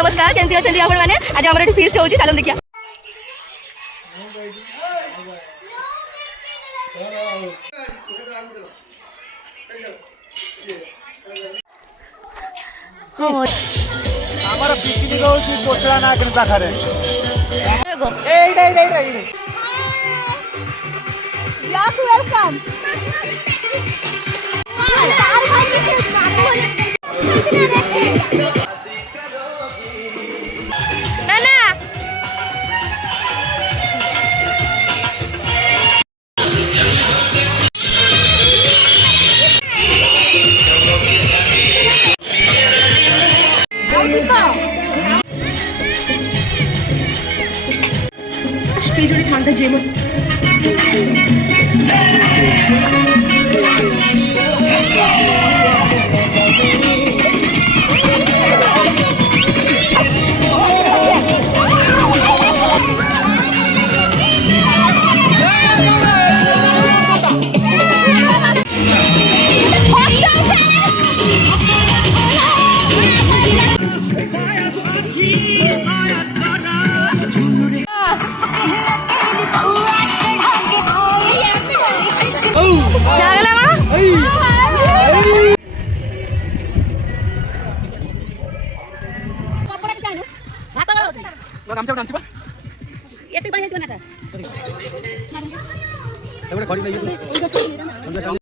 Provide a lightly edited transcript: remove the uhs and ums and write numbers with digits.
नमस्कार केमती अच्छा आपण मैंने आज आम फीस्ट हो चलो देखिए আমার পিকনিক হচ্ছে কোচরা না কেন পাখারে এই You're welcome. Nana. আজকে যদি ঠান্ডা যেমন গামছা টানছি বা এতে বাড়ি হতো না তা এবারে ঘড়ি লাগিয়ে